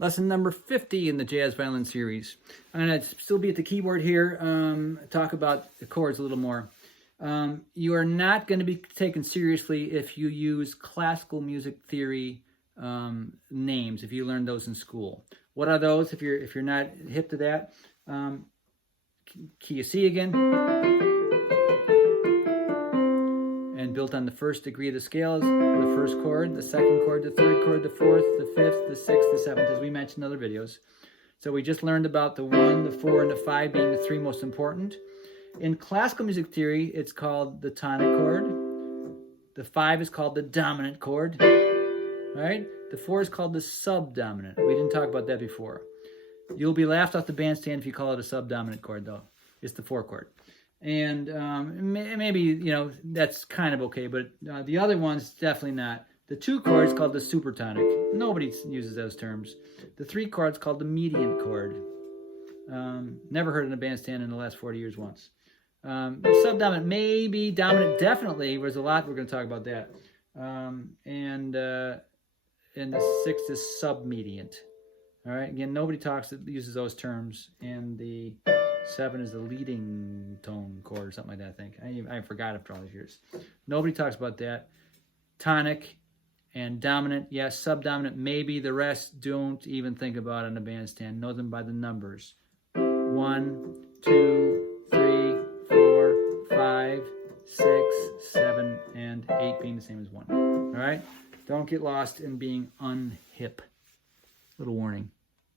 Lesson number 50 in the jazz violin series. I'm going to still be at the keyboard here, talk about the chords a little more. You are not going to be taken seriously if you use classical music theory names, if you learn those in school. What are those if you're not hip to that? Key of C again. And built on the first degree of the scale is the first chord, the second chord, the third chord, the fourth, the fifth, the sixth, the seventh, as we mentioned in other videos. So we just learned about the 1, the 4, and the 5 being the 3 most important. In classical music theory, it's called the tonic chord. The 5 is called the dominant chord, right? The 4 is called the subdominant. We didn't talk about that before. You'll be laughed off the bandstand if you call it a subdominant chord, though. It's the 4 chord. And maybe, you know, that's kind of okay, but the other one's definitely not. The 2 chord's called the supertonic. Nobody uses those terms. The 3 chord's called the mediant chord. Never heard in a bandstand in the last 40 years once. Subdominant, maybe. Dominant, definitely. There's a lot. We're going to talk about that. And the 6th is submediant. All right. Again, nobody uses those terms. And the 7 is the leading tone chord or something like that, I think. I forgot after all these years. Nobody talks about that. Tonic and dominant, yes. Subdominant, maybe. The rest, don't even think about it in a bandstand. Know them by the numbers. 1, 2, 3, 4, 5, 6, 7, and 8 being the same as 1. All right? Don't get lost in being unhip. Little warning.